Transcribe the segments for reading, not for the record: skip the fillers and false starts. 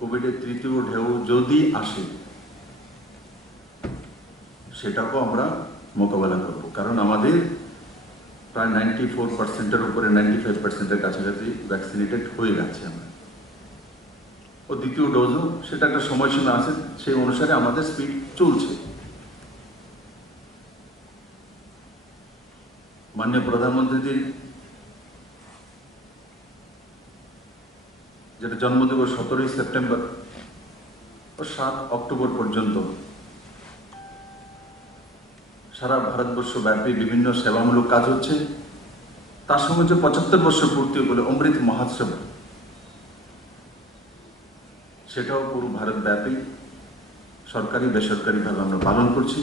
কোভিডের তৃতীয় ঢেউ যদি আসে সেটাকেও আমরা মোকাবেলা করব, কারণ আমাদের প্রায় 94%-এর উপরে 95%-এর কাছাকাছি ভ্যাকসিনেটেড হয়ে গেছে আমরা। ও দ্বিতীয় ডোজও সেটা একটা সময়সীমা আছে, সেই অনুসারে আমাদের স্পিড চলছে। মাননীয় প্রধানমন্ত্রীজির যেটা জন্মদিবস 17ই সেপ্টেম্বর ও 7 অক্টোবর পর্যন্ত সারা ভারতবর্ষ ব্যাপী বিভিন্ন সেবামূলক কাজ হচ্ছে। তার সঙ্গে যে 75 বছর পূর্তি বলে অমৃত মহোৎসব, সেটাও পুরো ভারত ব্যাপী সরকারি বেসরকারিভাবে আমরা পালন করছি।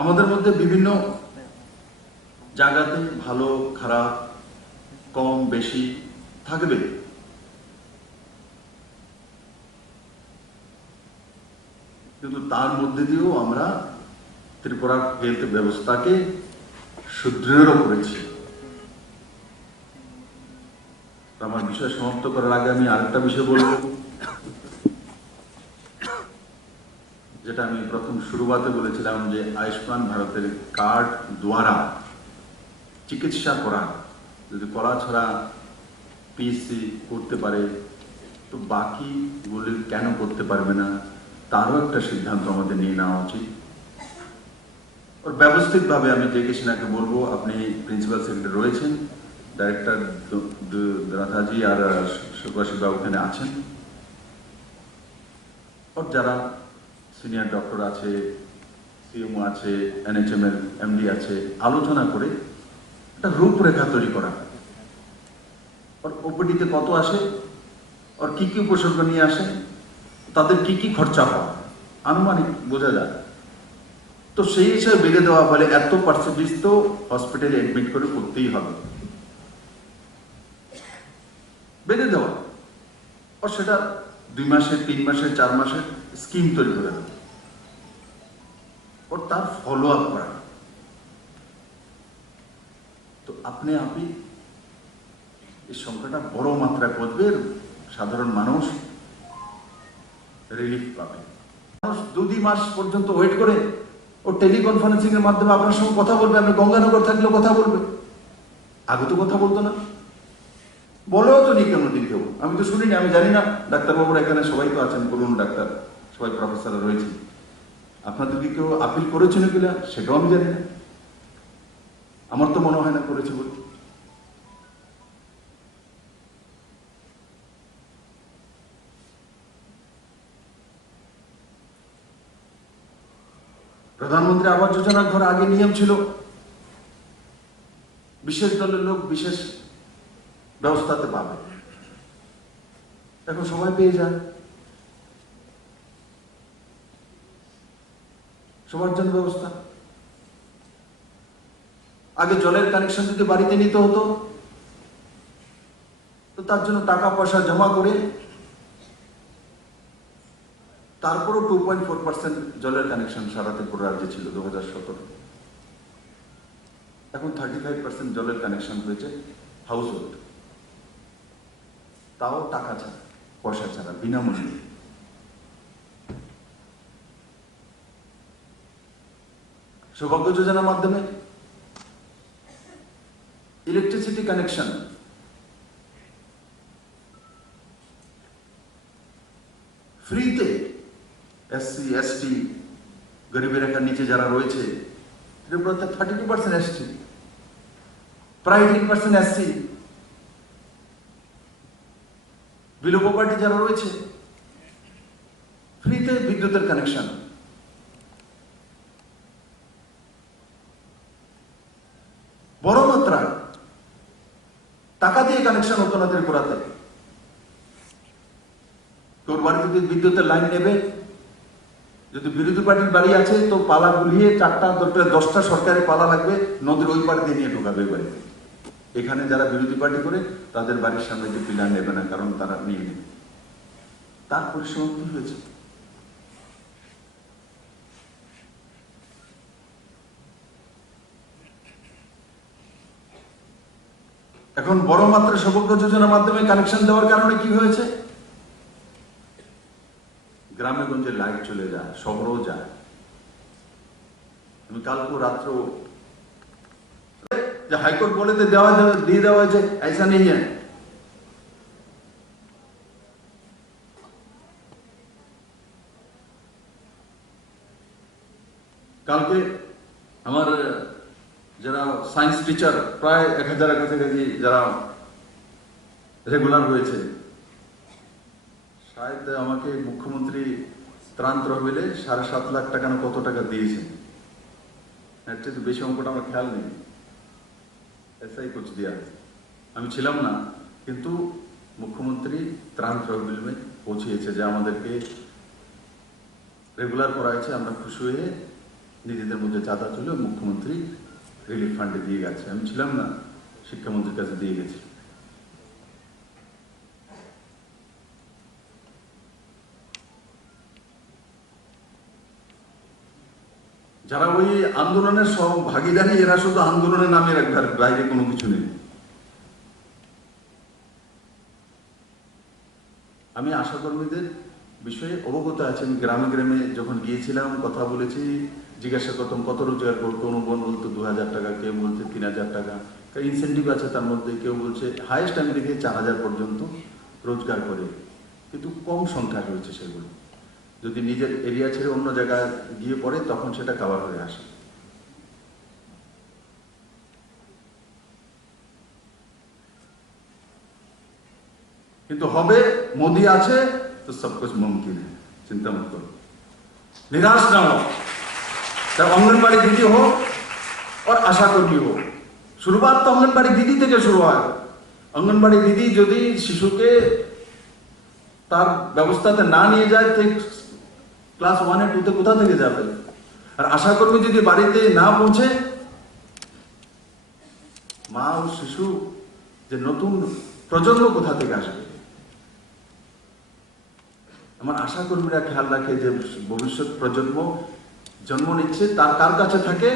আমাদের মধ্যে বিভিন্ন জায়গাতে ভালো খারাপ কম বেশি থাকবে, কিন্তু তার মধ্যে দিয়েও আমরা ত্রিপুরার হেলথ ব্যবস্থাকে সুদৃঢ় করেছি। আমার বিষয় সমাপ্ত করার আগে আমি আরেকটা বিষয় বলব, যেটা আমি প্রথম শুরুতে বলেছিলাম যে আয়ুষ্মান ভারতের কার্ড দ্বারা চিকিৎসা করা, যদি করা ছাড়া পিএসসি করতে পারে তো বাকিগুলি কেন করতে পারবে না, তারও একটা সিদ্ধান্ত আমাদের নিয়ে নেওয়া উচিত। ওর ব্যবস্থিতভাবে আমি জে কে সিনহাকে বলবো, আপনি প্রিন্সিপাল সেক্রেটারি রয়েছেন, ডাইরেক্টর রাধাজি আর সুভাষী বাবু ওখানে আছেন, ওর যারা সিনিয়র ডক্টর আছে, সিএমও আছে, এনএচএম এর এমডি আছে, আলোচনা করে একটা রূপরেখা তৈরি করা। ওর ওপিডিতে কত আসে, ওর কি কি উপসর্গ নিয়ে আসে, তাদের কি কি খরচা হয় আনুমানিক বোঝা যায়, তো সেই হিসাবে বেঁধে দেওয়া, বলে এত পার্সেন্টেজ তো হসপিটালে এডমিট করে করতেই হবে, বেঁধে দেওয়া। আর সেটা 2 মাসের 3 মাসের 4 মাসের স্কিম তৈরি করে দেওয়া, और তার ফলো আপ করা। তো আপনি এই সংখ্যাটা বড় মাত্রায় পড়বে, সাধারণ মানুষ রিলিফ পাবে। মানুষ 2 মাস পর্যন্ত ওয়েট করে ও টেলিকনফারেন্সিং এর মাধ্যমে আপনার সঙ্গে কথা বলবে, আপনি গঙ্গানগর থাকলেও কথা বলবে, আগে তো কথা বলতো না, বলেও তো নি কেন দিন কেউ, আমি তো শুনিনি, আমি জানি না। ডাক্তারবাবুরা এখানে সবাই তো আছেন, করুন ডাক্তার, সবাই প্রফেসর রয়েছে, আপনাদের কি কেউ আপিল করেছিল কিনা সেটাও আমি জানি না, আমার তো মনে হয় না করেছে বলে। প্রধানমন্ত্রী আবাস যোজনার ঘর আগে নিয়ম ছিল বিশেষ দলের লোক বিশেষ ব্যবস্থাতে পাবে, এখন সবাই পেয়ে যায়, সবার জন্য ব্যবস্থা। আগে জলের কানেকশন যদি বাড়িতে নিতে হতো তো তার জন্য টাকা পয়সা জমা করে তারপরও 2.4% জলের কানেকশন সারা ত্রিপুরা রাজ্যে ছিল 2017। এখন 35% জলের কানেকশন হয়েছে হাউস হোল্ড, তাও টাকা ছাড়া, পয়সা ছাড়া, বিনামূল্যে। সৌভাগ্য যোজনার মাধ্যমে ইলেকট্রিসিটি কানেকশন ফ্রিতে, এসসি এসটি গরিবের রেখার নিচে যারা রয়েছে, 32% এসটি, প্রায় 18% এসসি, বিলো প্রপার্টি যারা রয়েছে, ফ্রিতে বিদ্যুতের কানেকশন। বড় মাত্রায় টাকা দিয়ে কানেকশন হতো না ত্রিপুরাতে। তোর বাড়িতে যদি বিদ্যুতের লাইন নেবে, যদি বিরোধী পার্টির বাড়ি আছে তো পালা গুলিয়ে 4টা 10টা সরকারি পালা লাগবে, নদীর ওই পাড়ে দিয়ে নিয়ে ঢোকাবে বাড়িতে। এখানে যারা বিরোধী পার্টি করে তাদের বাড়ির সামনে যে পিলার নেবে না, কারণ তারা নিয়ে নেবে। তার পরিসমাপ্তি হয়েছে। এখন বড় মাত্রা সৌভাগ্য যোজনার মাধ্যমে কানেকশন দেওয়ার কারণে কি হয়েছে, গ্রামে গঞ্জে লাইট চলে যায়, শহরেও যায়। আমি কালকে রাত্র हाईकोर्ट बोले थे দিয়ে দেওয়া হয়েছে, ऐसा नहीं है। কালকে আমার যারা সায়েন্স টিচার প্রায় 1000 কাছাকাছি যারা রেগুলার হয়েছে, শায়দ আমাকে মুখ্যমন্ত্রী ত্রাণ তহবিলে 7.5 লাখ টাকা না কত টাকা দিয়েছেন, এর চেয়ে বেশি অঙ্কটা আমার খেয়াল নেই, এসাই কুছ দিয়া। আমি ছিলাম না, কিন্তু মুখ্যমন্ত্রী ত্রাণ তহবিল পৌঁছিয়েছে যে আমাদেরকে রেগুলার করা হয়েছে। আমরা খুশি হয়ে নিজেদের মধ্যে চাঁদা তুলে মুখ্যমন্ত্রী রিলিফ ফান্ডে দিয়ে গেছে। আমি ছিলাম না, শিক্ষামন্ত্রীর কাছে দিয়ে গেছি। যারা ওই আন্দোলনের সব ভাগিদারি, এরা শুধু আন্দোলনের নামে রাখবার, বাইরে কোনো কিছু নেই। আমি আশাকর্মীদের বিষয়ে অবগত আছি। আমি গ্রামে গ্রামে যখন গিয়েছিলাম কথা বলেছি, জিজ্ঞাসা করতাম কত রোজগার করতো, কোনো বোন বলতো 2000 টাকা, কেউ বলছে 3000 টাকা, ইনসেন্টিভ আছে তার মধ্যে, কেউ বলছে হাইয়েস্ট আমি দেখি 4000 পর্যন্ত রোজগার করে, কিন্তু কম সংখ্যা রয়েছে সেগুলো। যদি নিজের এরিয়া ছেড়ে অন্য জায়গায় গিয়ে পড়ে তখন সেটা কভার হয়ে আসে। কিন্তু হবে, মোদি আছে তো সব कुछ मुमकिन है, चिंता मत करो, निराश ना हो। चाहे आंगनबाड़ी दीदी हो और आशाकर्मी हो, शुरुआत तो आंगनबाड़ी दीदी থেকে শুরু হয়। आंगनबाड़ी दीदी যদি শিশুকে তার ব্যবস্থাতে না নিয়ে যায়, ঠিক ক্লাস 1 এ 2 তে কোথা থেকে যাবে? আর আশাকর্মী যদি বাড়িতে না পৌঁছে, মা ও শিশু যে নতুন প্রজন্ম কোথা থেকে আসবে? আমার আশাকর্মীরা খেয়াল রাখে যে ভবিষ্যৎ প্রজন্ম জন্ম নিচ্ছে তার কার কাছে থাকে,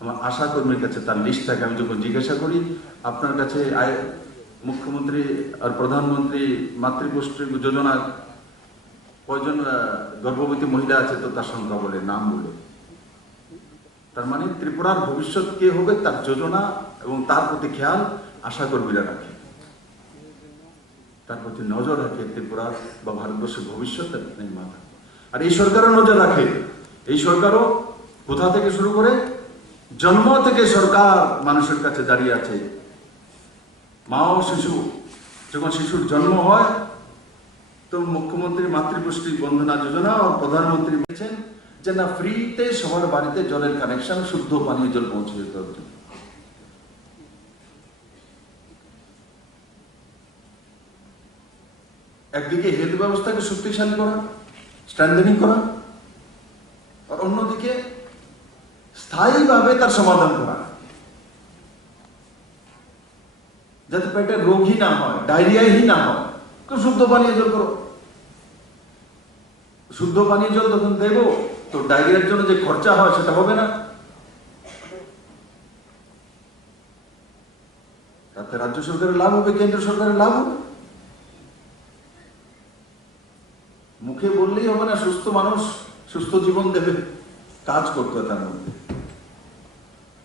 আমার আশাকর্মীর কাছে তার লিস্ট থাকে। আমি যখন জিজ্ঞাসা করি আপনার কাছে মুখ্যমন্ত্রী আর প্রধানমন্ত্রী মাতৃপুষ্টি যোজনা কয়জন গর্ভবতী মহিলা আছে, তো তার সংখ্যা বলে, নাম বলে। তার মানে ত্রিপুরার ভবিষ্যৎ কে হবে তার যোজনা এবং তার প্রতি খেয়াল আশাকর্মীরা রাখে, তার প্রতি নজর রাখে ত্রিপুরা বা ভারতবর্ষের ভবিষ্যৎ নির্মাতা। আর এই সরকারও নজর রাখে। এই সরকারও কোথা থেকে শুরু করে, জন্ম থেকে সরকার মানুষের কাছে দাঁড়িয়ে আছে। মা ও শিশু, যখন শিশুর জন্ম হয় তো মুখ্যমন্ত্রী মাতৃপুষ্টি বন্দনা যোজনা ও প্রধানমন্ত্রী বলেছেন যে না, ফ্রিতে সবার বাড়িতে জলের কানেকশন, শুদ্ধ পানীয় জল পৌঁছে যেতে হবে। একদিকে হেলথ ব্যবস্থাকে শক্তিশালী করা, স্ট্রেংথেনিং করা, আর অন্যদিকে স্থায়ীভাবে তার সমাধান করা, যাতে পেটের রোগই না হয়, ডায়রিয়াই না হয়। তো শুদ্ধ পানীয় জল করো। শুদ্ধ পানীয় জল তখন দেব তো ডায়রিয়ার জন্য যে খরচা হয় সেটা হবে না। তাতে রাজ্য সরকারের লাভ হবে, কেন্দ্র সরকারের লাভ হবে। মুখে বললেই হবে না, সুস্থ মানুষ সুস্থ জীবন দেবে, কাজ করতে হয় তার মধ্যে।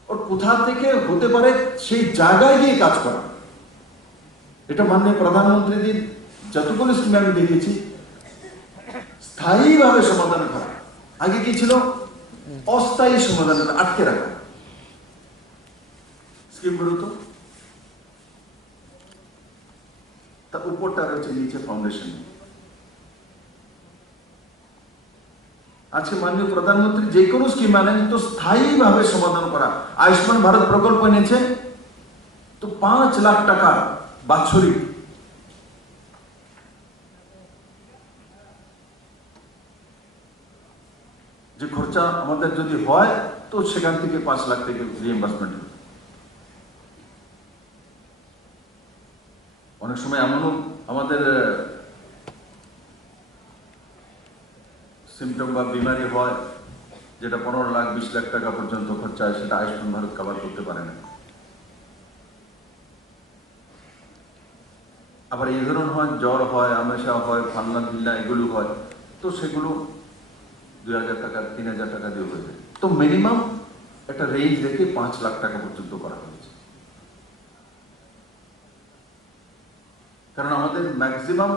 ওর কোথা থেকে হতে পারে সেই জায়গায় গিয়ে কাজ করা। এটা মাননীয় প্রধানমন্ত্রীর যতগুলো স্কিম আমি দেখেছি, স্থায়ীভাবে সমাধান করা। আগে কি ছিল? অস্থায়ী সমাধান, আটকে রাখা স্কিম বেরোতো, তার উপরটা রয়েছে নিচে ফাউন্ডেশন। আজকে মাননীয় প্রধানমন্ত্রী যে কোনো স্কিম আনেন তো স্থায়ীভাবে সমাধান করা। আয়ুষ্মান ভারত প্রকল্প এনেছে তো 5 লাখ টাকা বাৎসরিক। যে খরচা আমাদের যদি হয় তো সেখান থেকে 5 লাখ থেকে রিএম্বার্সমেন্ট। অনেক সময় এমনও আমাদের সিমটম বা বিমারি হয় যেটা 15 লাখ 20 লাখ টাকা পর্যন্ত খরচা হয়, সেটা আয়ুষ্মান ভারত কভার করতে পারে না। আবার এই ধরনের হয় জ্বর হয়, আমাশা হয়, ফান্না ঢিল্লা এগুলো হয়, তো সেগুলো 2000 টাকা 3000 টাকা দিয়ে হয়ে যায়। তো মিনিমাম একটা রেঞ্জ রেখে 5 লাখ টাকা পর্যন্ত করা হয়েছে। কারণ আমাদের ম্যাক্সিমাম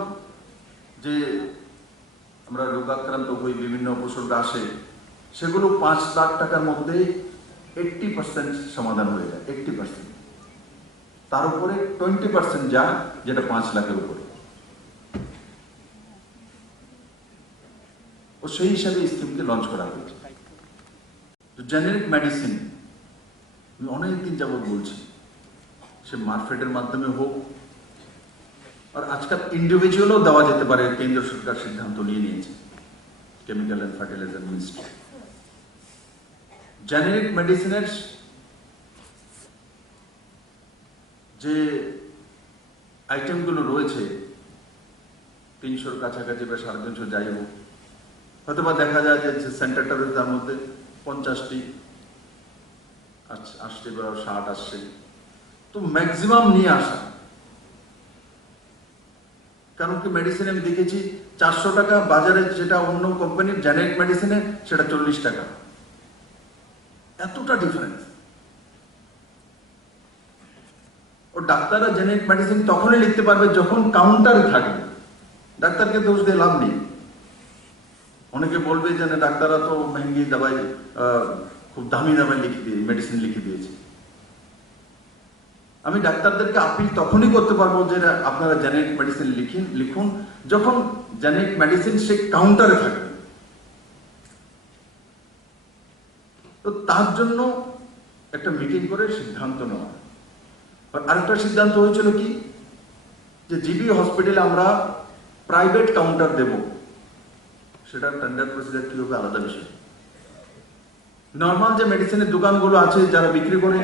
যে আমরা রোগাক্রান্ত হই, বিভিন্ন উপসর্গ আসে, সেগুলো 5 লাখ টাকার মধ্যে 80% সমাধান হয়ে যায়। 80%, তার উপরে 20% যা, যেটা 5 লাখের উপরে। ও সেই হিসাবে স্কিমকে লঞ্চ করা হয়েছে। তো জেনারিক মেডিসিন আমি অনেকদিন যাবৎ বলছি, সে মার্কেটের মাধ্যমে হোক, আর আজকাল ইন্ডিভিজুয়ালও দেওয়া যেতে পারে, কেন্দ্র সরকার সিদ্ধান্ত নিয়েছে, chemical and fertiliser ministry. Generic মেডিসিনের যে আইটেমগুলো রয়েছে 300-র কাছাকাছি বা 350 যাই হোক, হয়তো বা দেখা যায় যে সেন্টারটা রয়েছে তার মধ্যে 50টি আসছে বা 60 আসছে। তো ম্যাক্সিমাম নিয়ে আসা, কারণ কি মেডিসিন আমি দেখেছি 400 টাকা বাজারে, যেটা অন্য কোম্পানির জেনারিক মেডিসিনে সেটা 40 টাকা, এতটা ডিফারেন্স। ও ডাক্তাররা জেনারিক মেডিসিন তখনই লিখতে পারবে যখন কাউন্টারে থাকবে, ডাক্তারকে দোষ দিয়ে লাভ নেই। অনেকে বলবে যে না, ডাক্তাররা তো মহেঙ্গি দাবাই, খুব দামি দাবাই লিখে দিয়ে মেডিসিন লিখে দিয়েছে। আমি ডাক্তারদেরকে আপিল তখনই করতে পারবো যে আপনারা জেনারিক মেডিসিন লিখুন যখন জেনারিক মেডিসিন সে কাউন্টারে থাকবে। তো তার জন্য একটা মিটিং করে সিদ্ধান্ত নেওয়া। আরেকটা সিদ্ধান্ত হয়েছিল কি, যে জিবি হসপিটালে আমরা প্রাইভেট কাউন্টার দেব, সেটা টেন্ডার প্রসিজার কি হবে আলাদা বিষয়। নর্মাল যে মেডিসিনের দোকানগুলো আছে যারা বিক্রি করে,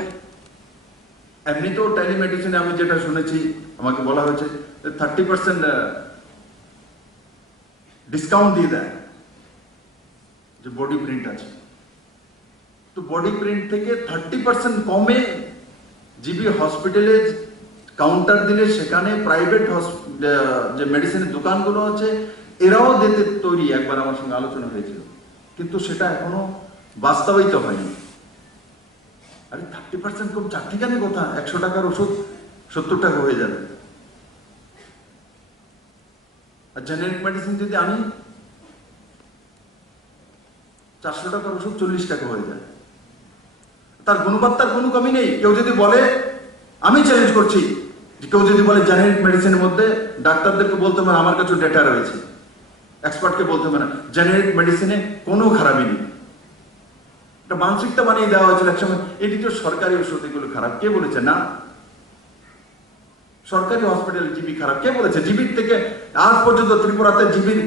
এমনিতেও টেলিমেডিসিনে আমি যেটা শুনেছি, আমাকে বলা হয়েছে 30% ডিসকাউন্ট দিয়ে দেয় যে বডি প্রিন্ট আছে। তো বডি প্রিন্ট থেকে 30% কমে জিবি হসপিটালে কাউন্টার দিলে, সেখানে প্রাইভেট যে মেডিসিনের দোকানগুলো আছে এরাও দিতে তৈরি, একবার আমার সঙ্গে আলোচনা হয়েছিল, কিন্তু সেটা এখনো বাস্তবায়িত হয়নি। আরে 30% কম চারটিখানি কথা, 100 টাকার ওষুধ 70 টাকা হয়ে যাবে। আর জেনারিক মেডিসিন যদি আনি 400 টাকার ওষুধ 40 টাকা হয়ে যায়। তার গুণবত্তার কোনো কমি নেই। কেউ যদি বলে, আমি চ্যালেঞ্জ করছি, কেউ যদি বলে জেনারিক মেডিসিনের মধ্যে, ডাক্তারদেরকে বলতে পারে আমার কাছে ডেটা রয়েছে, এক্সপার্টকে বলতে পারে জেনারিক মেডিসিনে কোনো খারাপই নেই। একটা মানসিকতা বানিয়ে দেওয়া হয়েছিল একসময়, এটি তো সরকারি ওষুধ, এগুলো খারাপ। কে বলেছে? না, সরকারি হসপিটাল জিবি খারাপ কে বলেছে? জিবির থেকে আজ পর্যন্ত ত্রিপুরাতে জিবির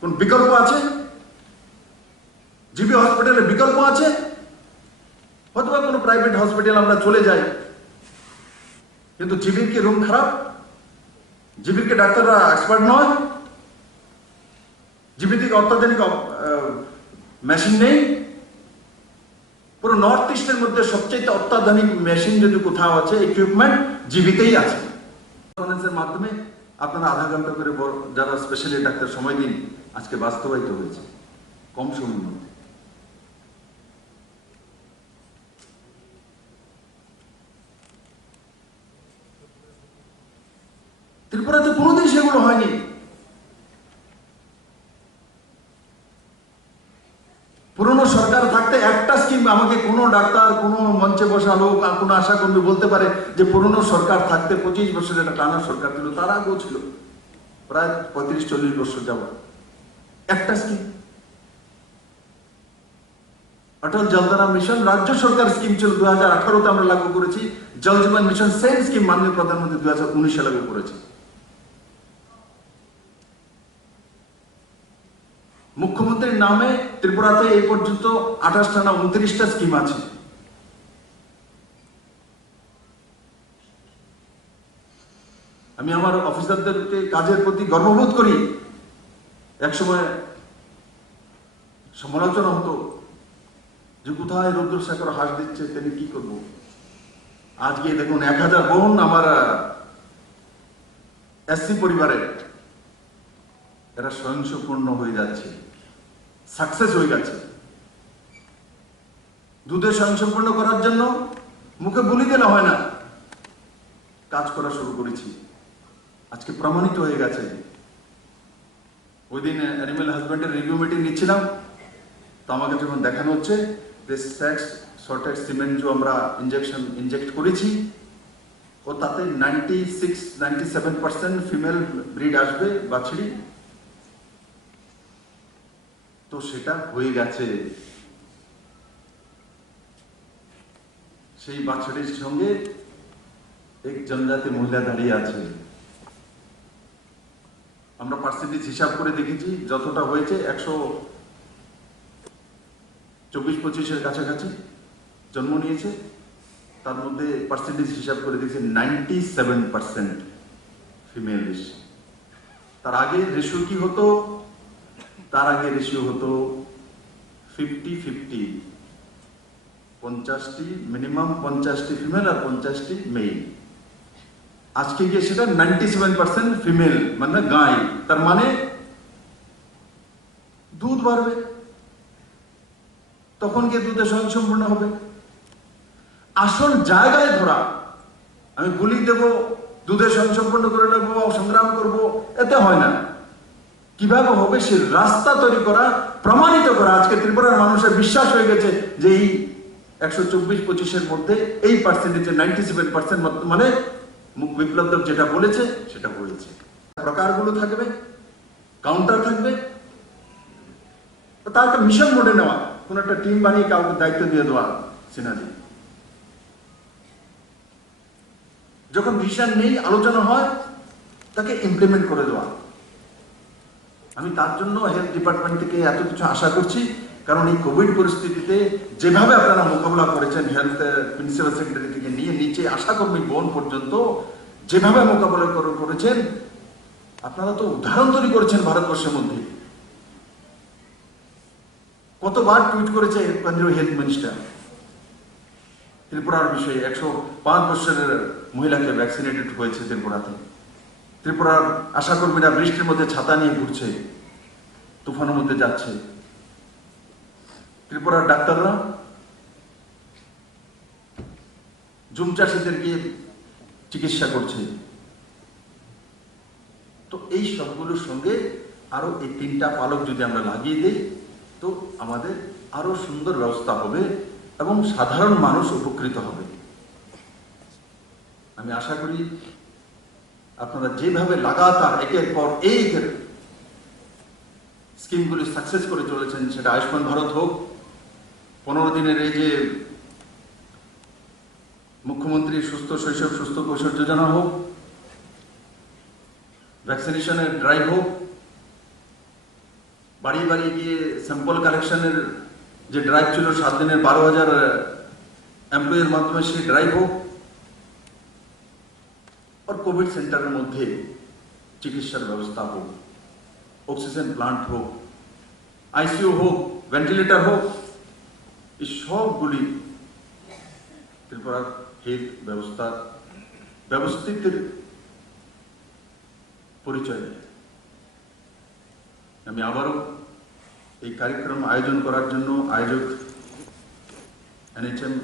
কোন বিকল্প আছে? জিবি হসপিটালের বিকল্প আছে? অথবা কোনো প্রাইভেট হসপিটাল আমরা চলে যাই, কিন্তু জিবির কি রুম খারাপ? জিবির কে ডাক্তাররা এক্সপার্ট নয়? জিবি থেকে অত্যাধুনিক মেশিন নেই? পুরো নর্থ ইস্টের মধ্যে সবচেয়ে অত্যাধুনিক মেশিন যদি কোথাও আছে, ইকুইপমেন্ট জিবিতেই আছে। মাধ্যমে আপনারা আধা ঘন্টা করে যারা স্পেশালি ডাক্তার সময় দিন, আজকে বাস্তবায়িত হয়েছে কম সময়ের মধ্যে। ত্রিপুরাতে কোনোদিন সেগুলো হয়নি। পুরনো সরকার থাকতে একটা স্কিম, আমাকে কোনো ডাক্তার, কোনো মঞ্চে বসা লোক, কোনো আশা কর্মী বলতে পারে যে পুরনো সরকার থাকতে 25 বছরের একটা টানা সরকার ছিল, তার আগেও ছিল, প্রায় 35-40 বছর যাবত একটা স্কিম। অটল জলধারা মিশন রাজ্য সরকার স্কিম ছিল, 2018-তে আমরা লাগু করেছি। জল জীবন মিশন সেম স্কিম মাননীয় প্রধানমন্ত্রী 2019-এ লাগু করেছে। মুখ্যমন্ত্রীর নামে ত্রিপুরাতে এই পর্যন্ত 28টা না 29টা স্কিম আছে। আমি আমার অফিসারদেরকে কাজের প্রতি গর্ববোধ করি। একসময় সমালোচনা হতো যে কোথায় রুদ্রশেখর হাস দিচ্ছে, তিনি কি করবো। আজকে দেখুন 1000 বোন আমার এসসি পরিবারের, এরা স্বয়ংসম্পূর্ণ হয়ে যাচ্ছে, সাকসেস হয়ে গেছে। দুধে স্বয়ংসম্পূর্ণ করার জন্য মুখে বলি দিলে হয় না, কাজ করা শুরু করেছি, আজকে প্রমাণিত হয়ে গেছে। ওই দিন অ্যানিমেল হাজবেন্ডের রিভিউ মিটিং নিচ্ছিলাম, তো আমাকে যখন দেখানো হচ্ছে যে সেক্স সর্টেড সিমেন্ট যে আমরা ইনজেক্ট করেছি, ও তাতে 96-97% ফিমেল ব্রিড আসবে বাছড়ি, তো সেটা হয়ে গেছে। সেই বাছড়ির সঙ্গে এক জনজাতি মহিলা দাঁড়িয়ে আছে। আমরা পার্সেন্টেজ হিসাব করে দেখেছি, যতটা হয়েছে 124-25-এর কাছাকাছি জন্ম নিয়েছে, তার মধ্যে পার্সেন্টেজ হিসাব করে দেখেছে 97% ফিমেল এসে। তার আগে রেশিও কি হতো? তার আগে রেশিও হতো 50-50, 50টি মিনিমাম, 50টি ফিমেল আর 50টি মেল। আজকে গিয়ে সেটা 97% ফিমেল, মানে গাই। তার মানে দুধ বাড়বে, তখন গিয়ে দুধে স্বয়ংসম্পূর্ণ হবে। আসল জায়গায় ধরা, আমি বলি দেব, দুধে স্বয়ংসম্পূর্ণ করে নেবো, সংগ্রাম করব, এতে হয় না। কিভাবে হবে সে রাস্তা তৈরি করা, প্রমাণিত করা। আজকে ত্রিপুরার মানুষের বিশ্বাস হয়ে গেছে যে এই 124-25-এর মধ্যে এই পার্সেন্টেজে 97% মানে মুখ বিপ্লব যেটা বলেছে সেটা হয়েছে। প্রকারগুলো থাকবে, কাউন্টার থাকবে, তার একটা মিশন মোডে নেওয়া, কোন একটা টিম বানিয়ে কাউকে দায়িত্ব দিয়ে দেওয়া। সিনাজি যখন ভিশন নেই, আলোচনা হয়, তাকে ইমপ্লিমেন্ট করে দেওয়া। আমি তার জন্য হেলথ ডিপার্টমেন্ট থেকে এত কিছু আশা করছি, কারণ এই কোভিড পরিস্থিতিতে যেভাবে আপনারা মোকাবিলা করেছেন, হেলথ প্রিন্সিপাল সেক্রেটারি থেকে নিয়ে নিচে আশাকর্মী বোন পর্যন্ত যেভাবে মোকাবিলা করেছেন, আপনারা তো উদাহরণ তৈরি করেছেন ভারতবর্ষের মধ্যে। কতবার টুইট করেছে কেন্দ্রীয় হেলথ মিনিস্টার ত্রিপুরার বিষয়ে। 105 বছরের মহিলাকে ভ্যাকসিনেটেড হয়েছে ত্রিপুরাতে। ত্রিপুরার আশাকর্মীরা বৃষ্টির মধ্যে ছাতা নিয়ে ঘুরছে, তুফানের মধ্যে যাচ্ছে। ত্রিপুরার ডাক্তাররা জুম চাষীদেরকে চিকিৎসা করছে। তো এই সবগুলোর সঙ্গে আরো এই 3টা পালক যদি আমরা লাগিয়ে দিই, তো আমাদের আরো সুন্দর ব্যবস্থা হবে এবং সাধারণ মানুষ উপকৃত হবে। আমি আশা করি আপনারা যেভাবে লাগাতার একের পর এই স্কিমগুলি সাকসেস করে চলেছেন, সেটা আয়ুষ্মান ভারত হোক, 15 দিনের এই যে মুখ্যমন্ত্রী সুস্থ শৈশব সুস্থ কৈশোর যোজনা হোক, ভ্যাকসিনেশনের ড্রাইভ হোক, বাড়ি বাড়ি গিয়ে স্যাম্পল কালেকশনের যে ড্রাইভ ছিল 7 দিনের 12,000 এমপ্লয়ের মাধ্যমে সেই ড্রাইভ হোক, আর কোভিড সেন্টারের মধ্যে চিকিৎসার ব্যবস্থা হোক, অক্সিজেন প্লান্ট হোক, আইসিইউ হোক, ভেন্টিলেটর হোক, এই সবগুলি ত্রিপুরার হেলথ ব্যবস্থা ব্যবস্থিতের পরিচয় দেয়। আমি আবারও এই কার্যক্রম আয়োজন করার জন্য আয়োজক এনএচএম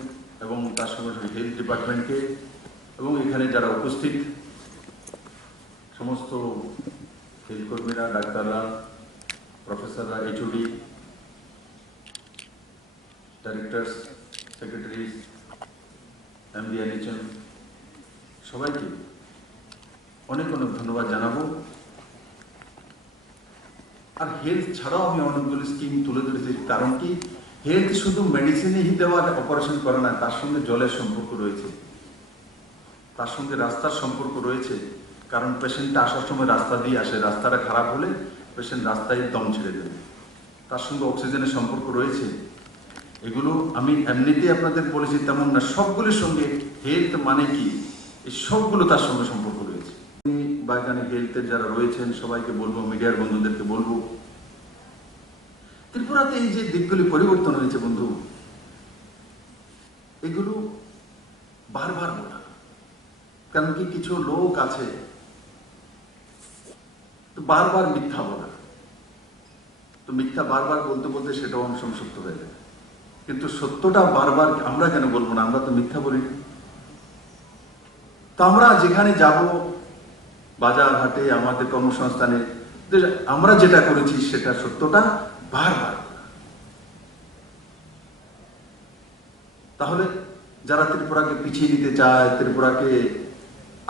এবং তার সঙ্গে সঙ্গে হেলথ ডিপার্টমেন্টকে এবং এখানে যারা উপস্থিত সমস্ত হেলথ কর্মীরা, ডাক্তাররা, প্রফেসররা, HOD, directors, secretaries, MD, NHM, সবাইকে অনেক অনেক ধন্যবাদ জানাবো। আর হেলথ ছাড়াও আমি অনেকগুলো স্কিম তুলে ধরেছি। কারণ কি, হেলথ শুধু মেডিসিনই দেওয়ার অপারেশন করে না, তার সঙ্গে জলের সম্পর্ক রয়েছে, তার সঙ্গে রাস্তার সম্পর্ক রয়েছে। কারণ পেশেন্টটা আসার সময় রাস্তা দিয়ে আসে, রাস্তাটা খারাপ হলে পেশেন্ট রাস্তায় দম ছেড়ে দেবে। তার সঙ্গে অক্সিজেনের সম্পর্ক রয়েছে। এগুলো আমি এমনিতেই আপনাদের বলেছি তেমন না, সবগুলোর সঙ্গে হেলথ মানে কি, এই সবগুলো তার সঙ্গে সম্পর্ক রয়েছে। বা এখানে হেলথের যারা রয়েছেন সবাইকে বলবো, মিডিয়ার বন্ধুদেরকে বলবো, ত্রিপুরাতে এই যে দিকগুলি পরিবর্তন হয়েছে বন্ধু, এগুলো বারবার বলা। কারণ কি, কিছু লোক আছে বারবার মিথ্যা বলা, তো মিথ্যা বারবার বলতে বলতে সেটাও অনেক সময় সত্য হয়ে যায়। কিন্তু সত্যটা বারবার আমরা কেন বলবো না? আমরা তো মিথ্যা বলি না। তো আমরা যেখানে যাব, বাজার হাটে, আমাদের কর্মসংস্থানে, আমরা যেটা করেছি সেটা সত্যটা বারবার। তাহলে যারা ত্রিপুরাকে পিছিয়ে দিতে চায়, ত্রিপুরাকে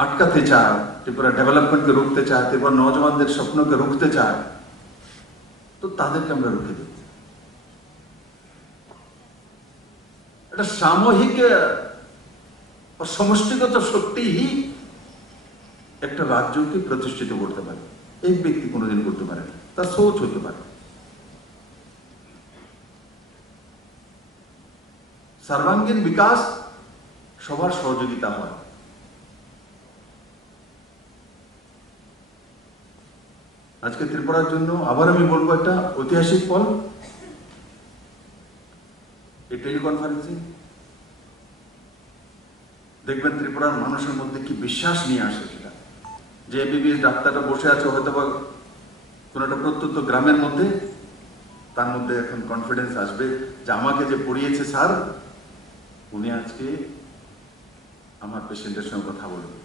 আটকাতে চায়, ত্রিপুরা ডেভেলপমেন্টকে রুখতে চায়, ত্রিপুরা নজওয়ানদের স্বপ্নকে রুখতে চায়, তো তাদেরকে আমরা রুখে দেব। এটা সামূহিক সমষ্টিগত শক্তিই একটা রাজ্যকে প্রতিষ্ঠিত করতে পারে, এক ব্যক্তি কোনোদিন করতে পারে না, তার সোচ হতে পারে। সর্বাঙ্গীন বিকাশ সবার সহযোগিতা হয়। আজকে ত্রিপুরার জন্য আবার আমি বলবো একটা ঐতিহাসিক পল, এই টেলিকনফারেন্সিং। দেখবেন ত্রিপুরার মানুষের মধ্যে কি বিশ্বাস নিয়ে আসে সেটা, যে এমবিবিএস ডাক্তারটা বসে আছে হয়তো বা কোন একটা প্রত্যন্ত গ্রামের মধ্যে, তার মধ্যে এখন কনফিডেন্স আসবে যে আমাকে যে পড়িয়েছে স্যার, উনি আজকে আমার পেশেন্টের সঙ্গে কথা বলবে।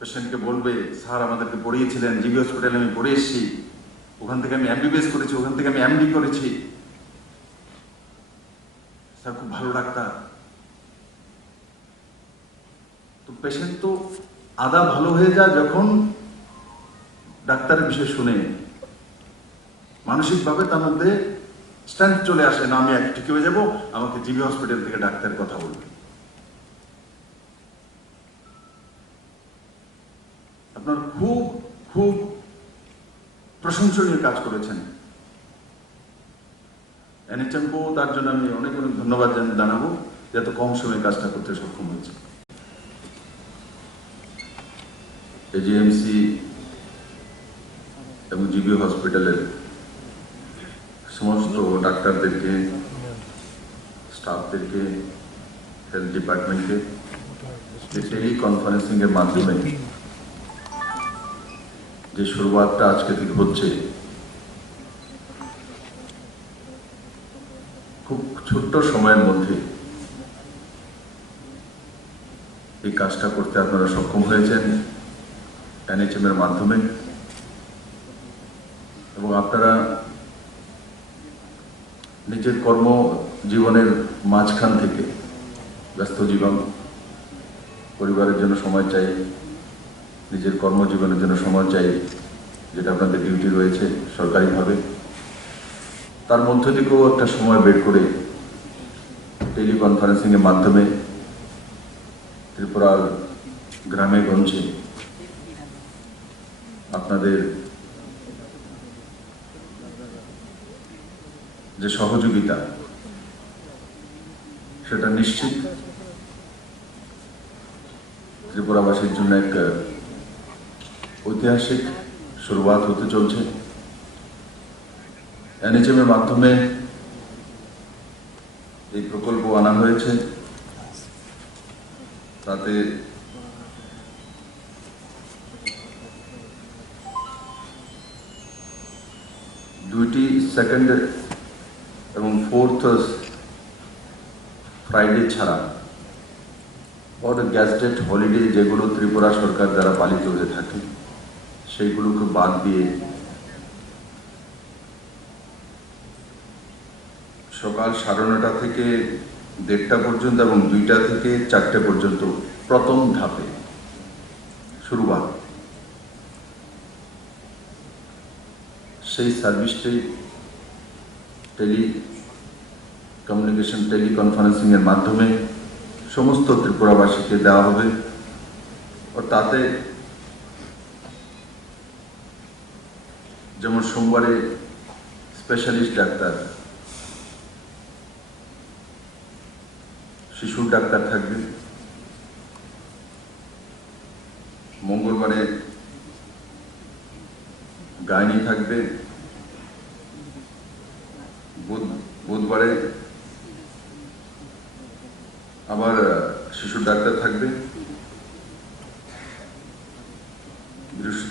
পেশেন্টকে বলবে, স্যার আমাদেরকে পড়িয়েছিলেন, জিবি হসপিটালে আমি পড়ে এসেছি, ওখান থেকে আমি এমবিবিএস করেছি, ওখান থেকে আমি এমডি করেছি, স্যার খুব ভালো ডাক্তার। তো পেশেন্ট তো আদা ভালো হয়ে যায় যখন ডাক্তারের বিষয় শুনে, মানসিকভাবে তার মধ্যে স্ট্রেংথ চলে আসে, না আমি ঠিক হয়ে যাবো, আমাকে জিবি হসপিটাল থেকে ডাক্তারের কথা বলবে। আপনার খুব খুব প্রশংসনীয় কাজ করেছেন। এনএচএমকেও তার জন্য আমি অনেক অনেক ধন্যবাদ জানাবো, যে এত কম সময়ে কাজটা করতে সক্ষম হয়েছে। এজিএমসি এবং জিবি হসপিটালের সমস্ত ডাক্তারদেরকে, স্টাফদেরকে, হেলথ ডিপার্টমেন্টকে টেলিকনফারেন্সিং এর মাধ্যমে যে শুরুয়াতটা আজকে থেকে হচ্ছে, খুব ছোট্ট সময়ের মধ্যে এই কাজটা করতে আপনারা সক্ষম হয়েছেন এনএচএম এর মাধ্যমে। এবং আপনারা নিজের কর্ম জীবনের মাঝখান থেকে, ব্যস্ত জীবন, পরিবারের জন্য সময় চাই, নিজের কর্মজীবনের জন্য সময় চাই, যেটা আপনাদের ডিউটি রয়েছে সরকারিভাবে, তার মধ্য থেকেও একটা সময় বের করে টেলিকনফারেন্সিং এর মাধ্যমে ত্রিপুরার গ্রামে গঞ্জে আপনাদের যে সহযোগিতা, সেটা নিশ্চিত ত্রিপুরাবাসীর জন্য এক ঐতিহাসিক শুরুয়াত হতে চলছে। এনএচএম এর মাধ্যমে এই প্রকল্প আনা হয়েছে, তাতে দুইটি সেকেন্ড এবং ফোর্থ ফ্রাইডে ছাড়া और गैजेटेड हॉलिडे যেগুলো ত্রিপুরা সরকার দ্বারা পালিত হয়ে থাকে, সেইগুলোকে বাদ দিয়ে সকাল 9:30 থেকে 1:30 পর্যন্ত এবং 2টা থেকে 4টে পর্যন্ত প্রথম ধাপে শুরুয়াত, সেই সার্ভিসটি টেলিকমিউনিকেশন টেলিকনফারেন্সিং এর মাধ্যমে সমস্ত ত্রিপুরাবাসীকে দেওয়া হবে। আর তাতে যেমন সোমবারে স্পেশালিস্ট ডাক্তার, শিশুর ডাক্তার থাকবে, মঙ্গলবারে গাইনি থাকবে, বুধবারে আবার শিশুর ডাক্তার থাকবে,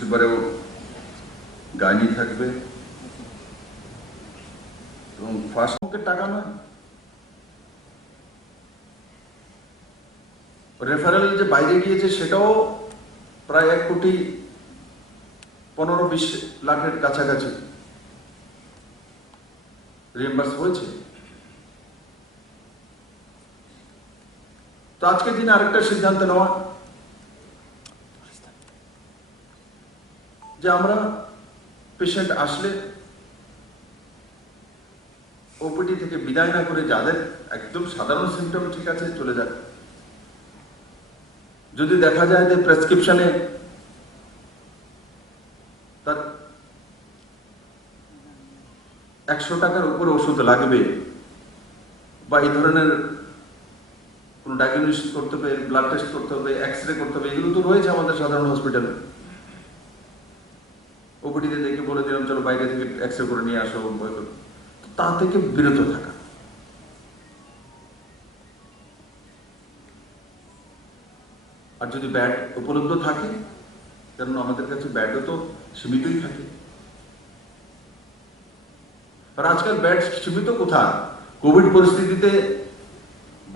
স্লিপারেও গাইনি থাকবে এবং ফার্স্ট মুখের টাকা নয়, রেফারেল যে বাইরে গিয়েছে সেটাও প্রায় 1,15-20 লাখের কাছাকাছি রিএম্বার্স হয়েছে। তো আজকের দিনে আরেকটা সিদ্ধান্ত নেওয়া যে আমরা পেশেন্ট আসলে ওপিডি থেকে বিদায় না করে যাদের একদম সাধারণ সিমটম ঠিক আছে চলে যাক, যদি দেখা যায় যে প্রেসক্রিপশনে তার 100 টাকার উপরে ওষুধ লাগবে বা এই ধরনের কোন ডায়াগনোসিস করতে হবে, ব্লাড টেস্ট করতে হবে, এক্সরে করতে হবে, এগুলো তো রয়েছে আমাদের সাধারণ হসপিটালে। ওপিডিতে দেখে বলে দিলাম চলো বাইরে থেকে এক্সরে করে নিয়ে আসো, তা থেকে বিরত থাকা। আর যদি ব্যাড উপলব্ধ থাকে, কারণ আমাদের কাছে ব্যাডও তো সীমিতই থাকে, আর আজকাল ব্যাড সীমিত কোথায়? কোভিড পরিস্থিতিতে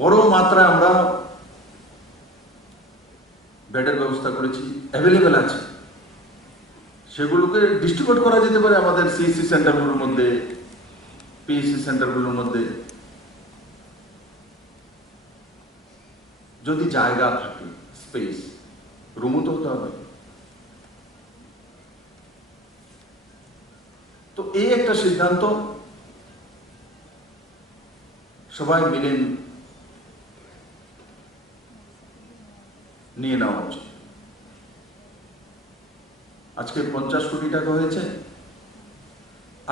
বড় মাত্রায় আমরা ব্যাডের ব্যবস্থা করেছি, অ্যাভেলেবেল আছে, সেগুলোকে ডিস্ট্রিবিউট করা যেতে পারে আমাদের সিএসসি সেন্টারগুলোর মধ্যে, পিএসসি সেন্টারগুলোর মধ্যে, যদি জায়গা থাকে, স্পেস, রুমও তো হতে হবে। তো এই একটা সিদ্ধান্ত সবাই মিলে নিয়ে নেওয়া উচিত। আজকে 50 কোটি টাকা হয়েছে,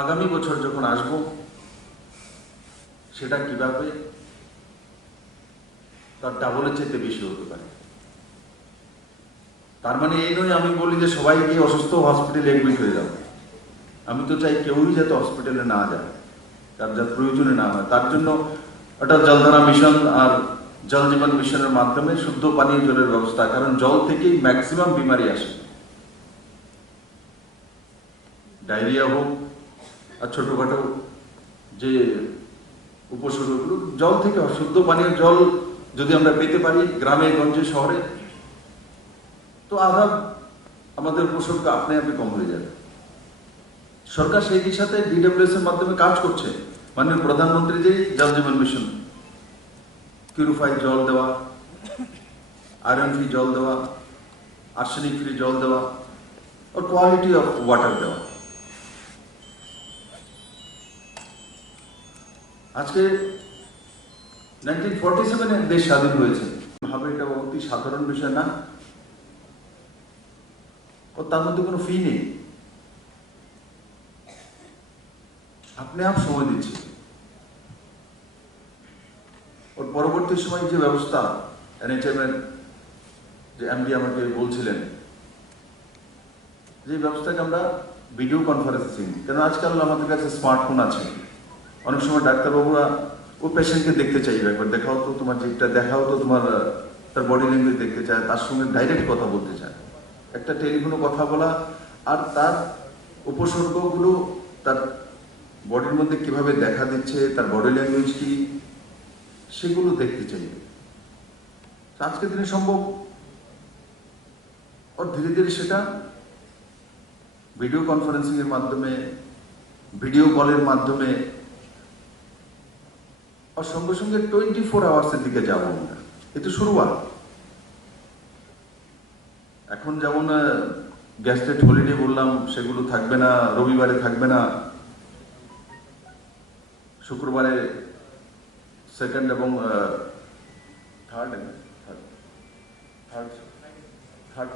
আগামী বছর যখন আসব সেটা কিভাবে তার ডাবলের চেয়ে বেশি হতে পারে। তার মানে এই নয় আমি বলি যে সবাই গিয়ে অসুস্থ হসপিটালে এডমিট হয়ে যাবে। আমি তো চাই কেউই যাতে হসপিটালে না যায়, তার যা প্রয়োজনে না হয়। তার জন্য একটা জলধারা মিশন আর জল জীবন মিশনের মাধ্যমে শুদ্ধ পানীয় জলের ব্যবস্থা, কারণ জল থেকেই ম্যাক্সিমাম বিমারি আসে, ডায়রিয়া হোক আর ছোটখাটো যে উপসর্গগুলো জল থেকে হয়। শুদ্ধ পানীয় জল যদি আমরা পেতে পারি গ্রামে গঞ্জে শহরে, তো আধা আমাদের উপসর্গ আপনি আপনি কম হয়ে যাবে। সরকার সেই দিশাতে ডিডব্লিউএস এর মাধ্যমে কাজ করছে। মাননীয় প্রধানমন্ত্রী যে জল জীবন মিশন, পিউরিফাইড জল দেওয়া, আয়রন ফ্রি জল দেওয়া, আর্সেনিক ফ্রি জল দেওয়া, और क्वालिटी ऑफ वाटर देवा। আজকে 1947 দেশ স্বাধীন হয়েছে ভাবে এটা অতি সাধারণ বিষয় না, ও তার মধ্যে কোনো ফি নেই, আপনি আপ সময় দিচ্ছে। ওর পরবর্তী সময় যে ব্যবস্থা এনএচএম এর যে এমডি আমাকে বলছিলেন, যে ব্যবস্থাকে আমরা ভিডিও কনফারেন্সিং, কেন আজকাল আমাদের কাছে স্মার্টফোন আছে, অনেক সময় ডাক্তারবাবুরা ও পেশেন্টকে দেখতে চাইবে, একবার দেখাও তো তোমার যেটা, দেখাও তো তোমার তার বডি ল্যাঙ্গুয়েজ দেখতে চায়, তার সঙ্গে ডাইরেক্ট কথা বলতে চায়। একটা টেলিফোনে কথা বলা আর তার উপসর্গগুলো তার বডির মধ্যে কিভাবে দেখা দিচ্ছে, তার বডি ল্যাঙ্গুয়েজ কি, সেগুলো দেখতে চাইবে। আজকের দিনে সম্ভব, আর ধীরে ধীরে সেটা ভিডিও কনফারেন্সিং এর মাধ্যমে, ভিডিও কলের মাধ্যমে, আর সঙ্গে সঙ্গে 24 আওয়ার্সের দিকে যাব আমরা। এটা শুরুয়াত। এখন যেমন গ্যাস্ট্রেট হলিডে বললাম, সেগুলো থাকবে না, রবিবারে থাকবে না, শুক্রবারে সেকেন্ড এবং থার্ড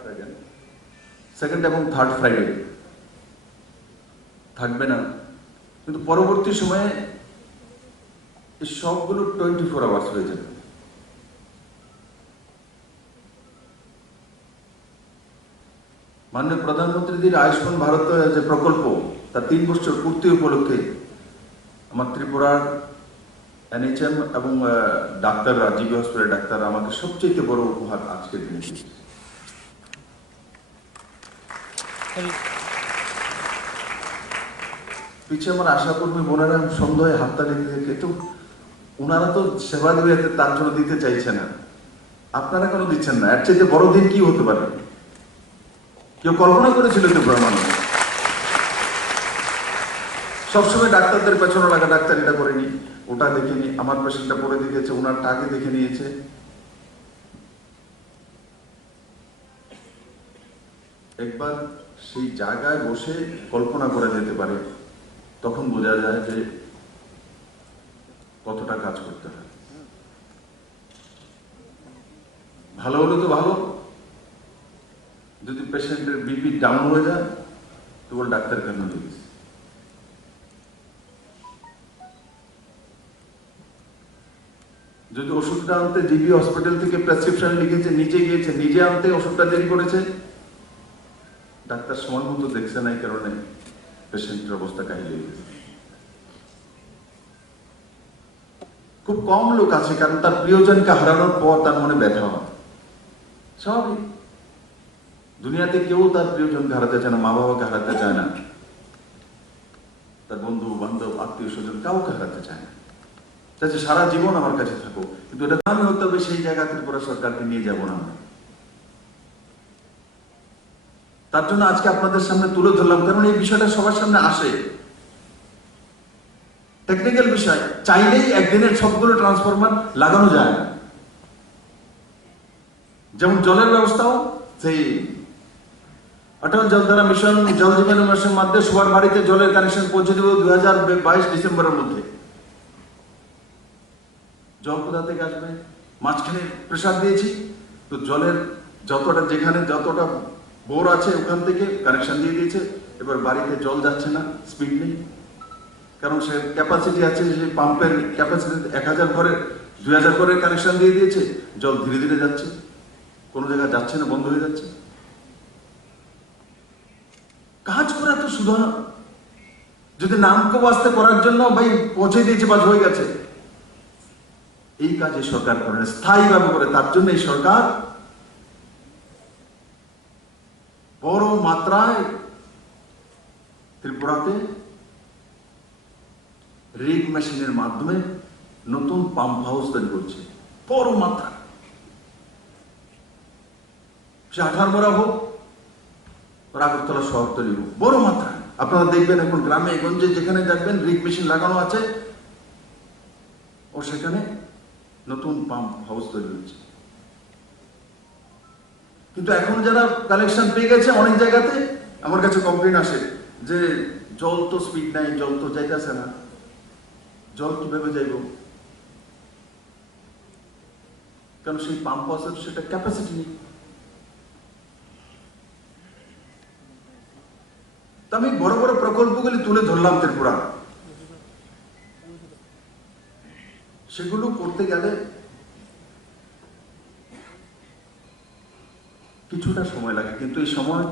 ফ্রাইডে, সেকেন্ড এবং থার্ড ফ্রাইডে থাকবে না, কিন্তু পরবর্তী সময়ে এই সবগুলো 24 আওয়ার্স হয়ে যাবে। মাননীয় প্রধানমন্ত্রীদের আয়ুষ্মান ভারত যে প্রকল্প, তার 3 বছর পূর্তি উপলক্ষে আমার ত্রিপুরার এনএচএম এবং ডাক্তাররা, জিবি হসপিটালের ডাক্তাররা আমাকে সবচেয়ে বড় উপহার আজকের দিনে দিয়েছে। পিছিয়ে আমার আশাকর্মী বোনেরা সন্দেহে হাততালি দিয়ে কিন্তু ওনারা তো সেবা দেবে তার জন্য দিতে চাইছে না, আপনারা কেন দিচ্ছেন না? এর চাইতে বড় দিন কি হতে পারে? কেউ কল্পনা করেছিল তো ব্রহ্মাণ্ড? সবসময় ডাক্তারদের পেছনে লাগা, ডাক্তার এটা করেনি, ওটা দেখেনি, আমার পেশেন্টটা পরে দিয়েছে, ওনারটা আগে দেখে নিয়েছে। একবার সেই জায়গায় বসে কল্পনা করা যেতে পারে, তখন বোঝা যায় যে কতটা কাজ করতে হয়। ভালো হলে তো ভালো, যদি পেশেন্টের বিপি ডাউন হয়ে যায় তো বল ডাক্তার কেন দিয়েছে। যদি ওষুধটা আনতে জিবি হসপিটাল থেকে প্রেসক্রিপশন লিখেছে, নিজে গিয়েছে, নিজে আনতে ওষুধটা দেরি করেছে, ডাক্তার সময় মতো দেখছে না, এই কারণে পেশেন্টের অবস্থা কাহিল হয়ে গেছে। খুব কম লোক আছে কারণ তার প্রিয়জনকে হারানোর পর তার মনে ব্যথা হয়, স্বাভাবিক। দুনিয়াতে কেউ তার প্রিয়জনকে হারাতে চায় না, মা বাবাকে হারাতে চায় না, তার বন্ধু বান্ধব আত্মীয় স্বজন কাউকে হারাতে চায় না, চাইছে সারা জীবন আমার কাছে থাকো। কিন্তু এটা আমি হতে হবে সেই জায়গা থেকে পুরো সরকারকে নিয়ে যাবো না। তার জন্য আজকে আপনাদের সামনে তুলে ধরলাম, কারণ এই বিষয়টা সবার সামনে আসে, টেকনিক্যাল বিষয়। চাইলেই একদিনের সবগুলো ট্রান্সফরমার লাগানো যায় না। যেমন জলের ব্যবস্থাও সেই অটল জলধারা মিশন, জল জীবন মিশনের মাধ্যমে সবার বাড়িতে জলের কানেকশন পৌঁছে দেব 2022 ডিসেম্বরের মধ্যে। জল কোথা থেকে আসবে? মাঝখানে প্রেসার দিয়েছি তো জলের যতটা, যেখানে যতটা বোর আছে ওখান থেকে কানেকশন দিয়ে দিয়েছে। এবার বাড়িতে জল যাচ্ছে না, স্পিড নেই, কারণ সে ক্যাপাসিটি আছে, সেই পাম্পের ক্যাপাসিটি 1000 ঘরের 2000 ঘরের কানেকশন দিয়ে দিয়েছে, জল ধীরে ধীরে যাচ্ছে, কোনো জায়গায় যাচ্ছে না, বন্ধ হয়ে যাচ্ছে। কাজ করা তো শুধু না, যদি নামকে বাঁচতে করার জন্য ভাই পৌঁছে দিয়েছে, বাজ হয়ে গেছে, এই কাজে সরকার করে স্থায়ীভাবে করে। তার জন্য এই সরকার বড় মাত্রায় ত্রিপুরাতে রিগ মেশিনের মাধ্যমে নতুন পাম্প হাউস তৈরি করছে, বড় মাত্রা। সে 18 হোক, আগরতলা শহরতলি হোক, বড় মাত্রা। আপনারা দেখবেন এখন গ্রামে গঞ্জে যেখানে দেখবেন রিগ মেশিন লাগানো আছে, ও সেখানে নতুন পাম্প হাউস তৈরি হচ্ছে। কিন্তু এখন যারা কালেকশন পেয়ে গেছে অনেক জায়গাতে, আমার কাছে কমপ্লেন আসে যে জল তো স্পিড নাই, জল তো যাইতেছে না, জল কিভাবে যাইব? কারণ সেই পাম্প হাউসের সেটা ক্যাপাসিটি নেই। তো আমি বড় বড় প্রকল্পগুলি তুলে ধরলাম ত্রিপুরা, সেগুলো করতে গেলে কিছুটা সময় লাগে, কিন্তু এই সময়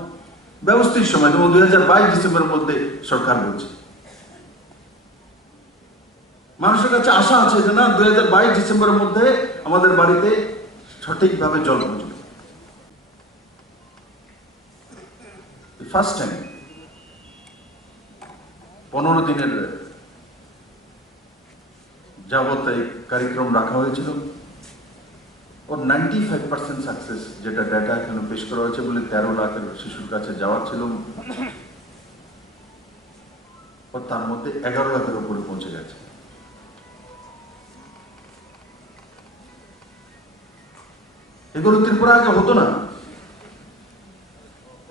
ব্যবস্থিত সময়, যেমন 2022 ডিসেম্বরের মধ্যে সরকার বলছে। মানুষের কাছে আশা আছে যে না, 2022 ডিসেম্বরের মধ্যে আমাদের বাড়িতে সঠিকভাবে জল পৌঁছবে। ফার্স্ট টাইম 15 দিনের যাবত এই কার্যক্রম রাখা হয়েছিল। ওর 95% সাকসেস, যেটা ডাটা এখানে পেশ করা হয়েছে বলে 13 লাখের শিশুর কাছে যাওয়ার ছিল, ও তার মধ্যে 11 লাখের উপরে পৌঁছে গেছে। এগুলো ত্রিপুরা আগে হতো না,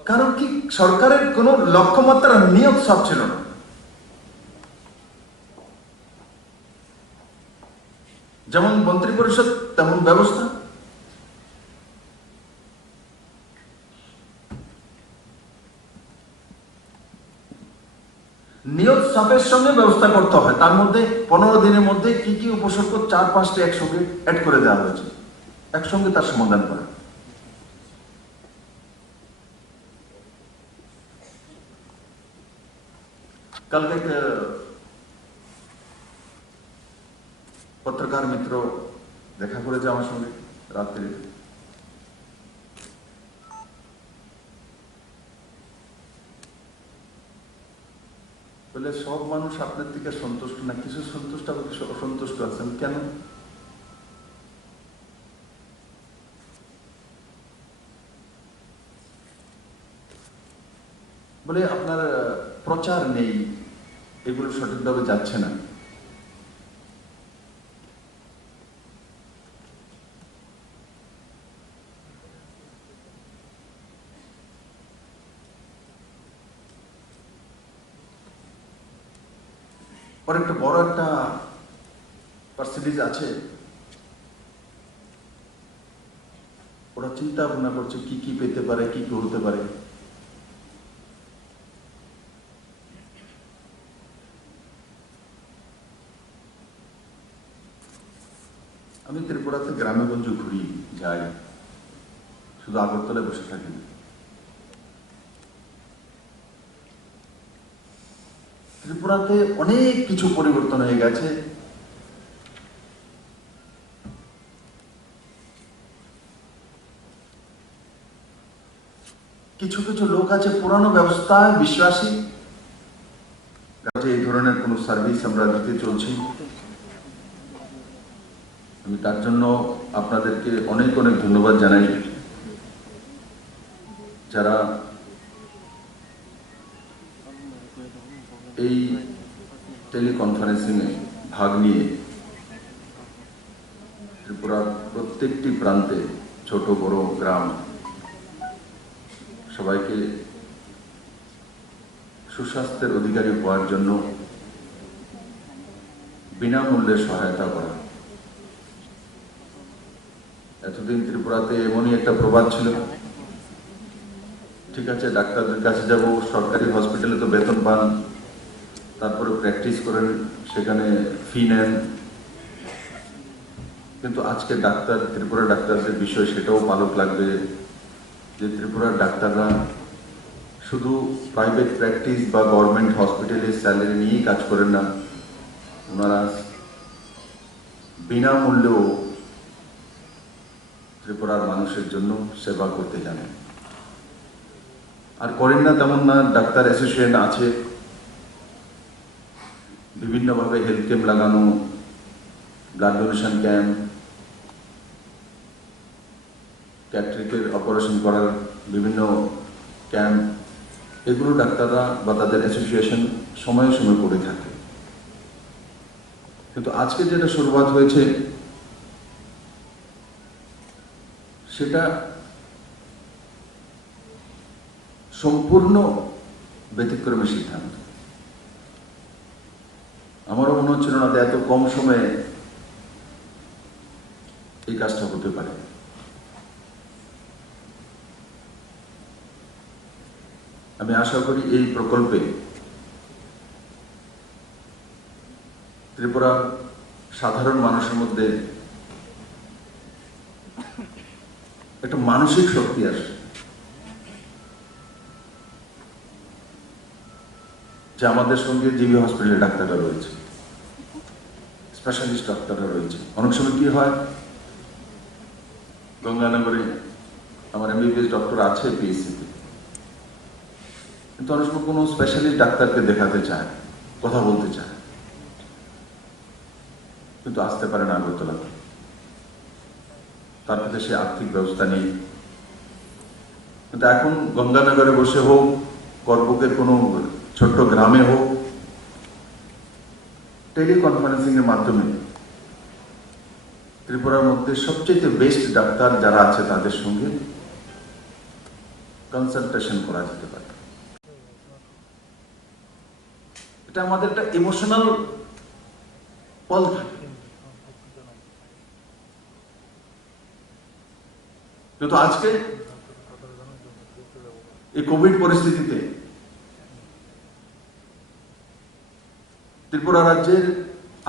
কারণ কি সরকারের কোন লক্ষ্যমাত্রা নিয়োগ সব ছিল না। যেমন মন্ত্রী পরিষদ তেমন ব্যবস্থা। নিয়োগ সাপের সঙ্গে ব্যবস্থা করতে হয়, তার মধ্যে 15 দিনের মধ্যে কি কি উপসর্গ 4-5টা একসঙ্গে অ্যাড করে দেওয়া হয়েছে, একসঙ্গে তার সমাধান করা। কালকে পত্রকার মিত্র দেখা করেছে আমার সঙ্গে রাত্রিতে। বলে সব মানুষ আপনার থেকে সন্তুষ্ট না, কিছু সন্তুষ্ট আবার কিছু অসন্তুষ্ট আছেন, কেন? বলে আপনার প্রচার নেই, এগুলো সঠিকভাবে যাচ্ছে না। ওর একটা বড় একটা পার্সেন্টেজ আছে, ওরা চিন্তা ভাবনা করছে কি কি পেতে পারে, কি কি হতে পারে। আমি ত্রিপুরাতে গ্রামে গঞ্জে ঘুরি, যাই, শুধু আগরতলায় বসে থাকি না। ত্রিপুরাতে অনেক কিছু পরিবর্তন হয়ে গেছে। কিছু কিছু লোক আছে পুরানো ব্যবস্থায় বিশ্বাসী, এই ধরনের কোন সার্ভিস আমরা দিতে চলছি। আমি তার জন্য আপনাদেরকে অনেক অনেক ধন্যবাদ জানাই, যারা এই টেলিকনফারেন্সিং এ ভাগ নিয়ে ত্রিপুরার প্রত্যেকটি প্রান্তে, ছোট বড় গ্রাম, সবাইকে সুস্বাস্থ্যের অধিকারী হওয়ার জন্য বিনামূল্যে সহায়তা করা। এতদিন ত্রিপুরাতে এমনই একটা প্রবাদ ছিল, ঠিক আছে ডাক্তারদের কাছে যাব, সরকারি হসপিটালে তো বেতন পান, তারপরে প্র্যাকটিস করেন, সেখানে ফি নেন। কিন্তু আজকে ডাক্তার, ত্রিপুরা ডাক্তারদের বিষয় সেটাও পালক লাগবে যে ত্রিপুরার ডাক্তাররা শুধু প্রাইভেট প্র্যাকটিস বা গভর্নমেন্ট হসপিটালে স্যালারি নিয়েই কাজ করেন না, ওনারা বিনামূল্যেও ত্রিপুরার মানুষের জন্য সেবা করতে জানেন। আর করেন না তেমন না, ডাক্তার অ্যাসোসিয়েশন আছে, বিভিন্নভাবে হেলথ ক্যাম্প লাগানো, ব্লাড ডোনেশন ক্যাম্প, ক্যাটরিকের অপারেশন করার বিভিন্ন ক্যাম্প, এগুলো ডাক্তাররা বা তাদের অ্যাসোসিয়েশন সময়ে সময়ে করে থাকে। কিন্তু আজকে যেটা শুরুয়াত হয়েছে সেটা সম্পূর্ণ ব্যতিক্রমী সিদ্ধান্ত। আমারও মনে হচ্ছিল না এত কম সময়ে এই কাজটা হতে পারে। আমি আশা করি এই প্রকল্পে ত্রিপুরা সাধারণ মানুষের মধ্যে একটা মানসিক শক্তি আসে, যে আমাদের সঙ্গে জিবি হসপিটালে ডাক্তাররা রয়েছে, স্পেশালিস্ট ডাক্তাররা রয়েছে। অনেক সময় কি হয়, গঙ্গানগরে আমার এমবিবিএস ডক্টর আছে পিএসসিতে, কিন্তু অনেক সময় কোনো স্পেশালিস্ট ডাক্তারকে দেখাতে চায়, কথা বলতে চায়, কিন্তু আসতে পারে না আগরতলাতে। তার কাছে সে আর্থিক ব্যবস্থা নেই। কিন্তু এখন গঙ্গানগরে বসে হোক, করবুকের কোনো ছোট্ট গ্রামে হোক, টেলিকনফারেন্সিং এর মাধ্যমে ত্রিপুরার মধ্যে সবচেয়ে বেস্ট ডাক্তার যারা আছে তাদের সঙ্গে কনসালটেশন করা যেতে পারে। এটা আমাদের একটা ইমোশনাল পল থাকে, কিন্তু আজকে এই কোভিড পরিস্থিতিতে ত্রিপুরা রাজ্যের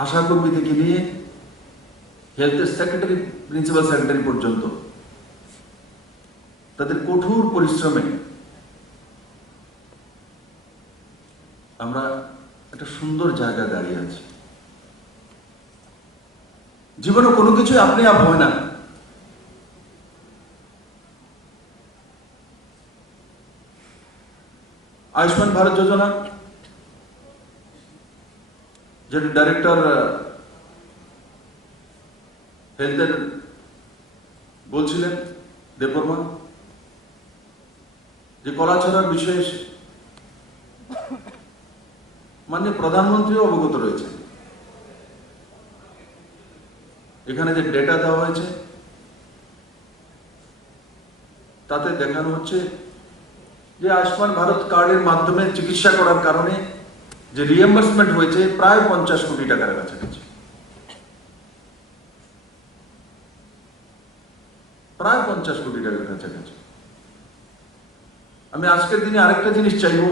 আশাকর্মী থেকে নিয়ে হেলথের সেক্রেটারি, প্রিন্সিপাল সেক্রেটারি পর্যন্ত তাদের কঠোর পরিশ্রমে আমরা একটা সুন্দর জায়গায় দাঁড়িয়ে আছি। জীবনে কোনো কিছু আপনি আপ হয় না। আয়ুষ্মান ভারত যোজনা যেটা ডাইরেক্টর হেলথের বলছিলেন দেববর্মা, যে কলাছড়ার বিষয়ে মাননীয় প্রধানমন্ত্রীও অবগত রয়েছে। এখানে যে ডেটা দেওয়া হয়েছে তাতে দেখানো হচ্ছে যে আয়ুষ্মান ভারত কার্ডের মাধ্যমে চিকিৎসা করার কারণে যে রিএম্বার্সমেন্ট হয়েছে প্রায় 50 কোটি টাকার কাছাকাছি, প্রায় 50 কোটি টাকার কাছাকাছি। আমি আজকের দিনে আরেকটা জিনিস চাইব,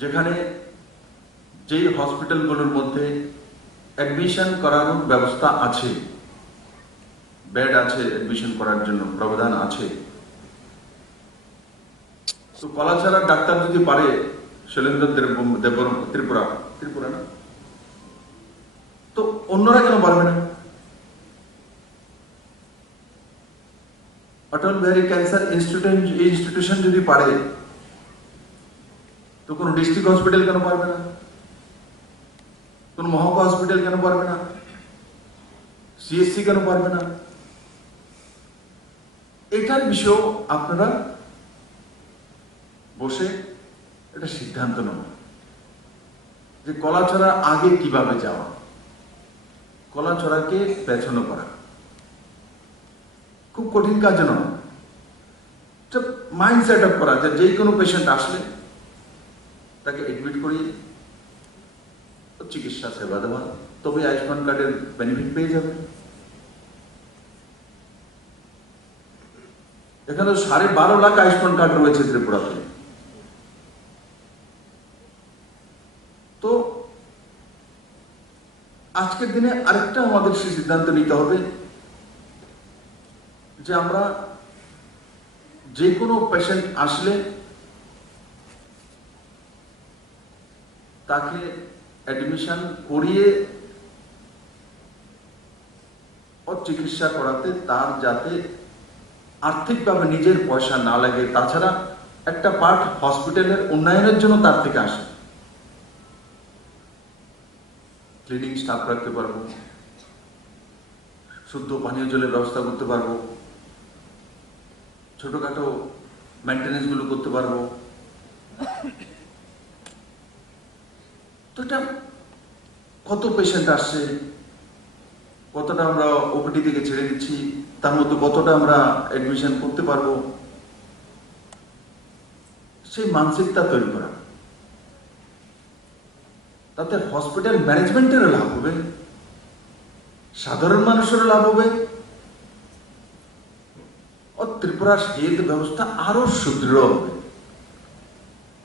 যেখানে যেই হসপিটালগুলোর মধ্যে অ্যাডমিশন করানোর ব্যবস্থা আছে, বেড আছে, অ্যাডমিশন করার জন্য প্রাবধান আছে, তো কলাছড়ার ডাক্তার যদি পারে, শৈলেন্দ্র ত্রিপুরা না, তো অন্যরা কেন পারবে না? অটল বিহারী ক্যান্সার ইনস্টিটিউশন যদি পারে, তো কোন ডিস্ট্রিক্ট হসপিটাল কেন পারবে না? কোন মহকুমা হসপিটাল কেন পারবে না? সিএসসি কেন পারবে না? এটার বিষয় আপনারা বসে এটা সিদ্ধান্ত নেন যে কলাছড়া আগে কিভাবে যাওয়া, কলাছড়াকে পেছানো করা খুব কঠিন কাজ নয়। মাইন্ড সেট আপ করা যে কোনো পেশেন্ট আসলে তাকে এডমিট করিয়ে চিকিৎসা সেবা দেওয়া, তবে আয়ুষ্মান কার্ডের বেনিফিট পেয়ে যাবে। এখানে 12.5 লাখ আয়ুষ্মান কার্ড রয়েছে ত্রিপুরাতে। তো আজকের দিনে আরেকটা আমাদের সিদ্ধান্ত নিতে হবে যে আমরা যে কোনো পেশেন্ট আসলে তাকে অ্যাডমিশন করিয়ে ও চিকিৎসা করাতে তার যাতে আর্থিকভাবে নিজের পয়সা না লাগে, তাছাড়া একটা পার্ট হসপিটালের উন্নয়নের জন্য তার থেকে আসে। ক্লিনিং স্টাফ রাখতে পারবো, শুদ্ধ পানীয় জলের ব্যবস্থা করতে পারবো, ছোটখাটো মেনটেনেন্স গুলো করতে পারবো। তো এটা কত পেশেন্ট আসছে, কতটা আমরা ওপিডি থেকে ছেড়ে দিচ্ছি, তার মধ্যে কতটা আমরা অ্যাডমিশন করতে পারবো, সেই মানসিকতা তৈরি করা, তাতে হসপিটাল ম্যানেজমেন্টেরও লাভ হবে, সাধারণ মানুষেরও লাভ হবে, ও ত্রিপুরার হেলথ ব্যবস্থা আরো সুদৃঢ় হবে।